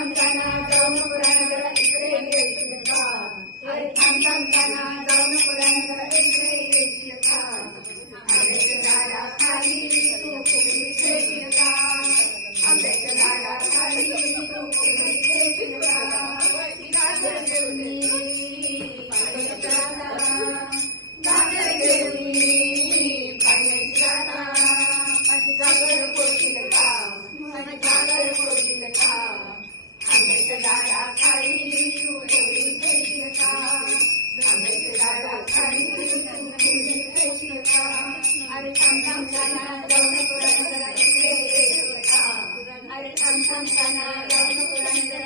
थांब ताना जाऊ नको रान जरा इकडे येशील का? अरे थांब ताना जाऊ नको रान जरा इकडे येशील का? आंब्याच्या झाडाखाली तू फुगडी खेळशील का? आंब्याच्या झाडाखाली तू फुगडी खेळशील का? गाजर घेऊन पाण्याची जाता, गाजर घेऊन पाण्याची जाता, माझी गाजर फोडशील का? माझी गाजर फोडशील का? आंब्याच्या झाडाखाली तू फुगडी खेळशील का? आंब्याच्या झाडाखाली तू फुगडी खेळशील का? अरे थांब ताना जाऊ नको रान जरा इकडे येशील का? अरे थांब ताना जाऊ नको रान जरा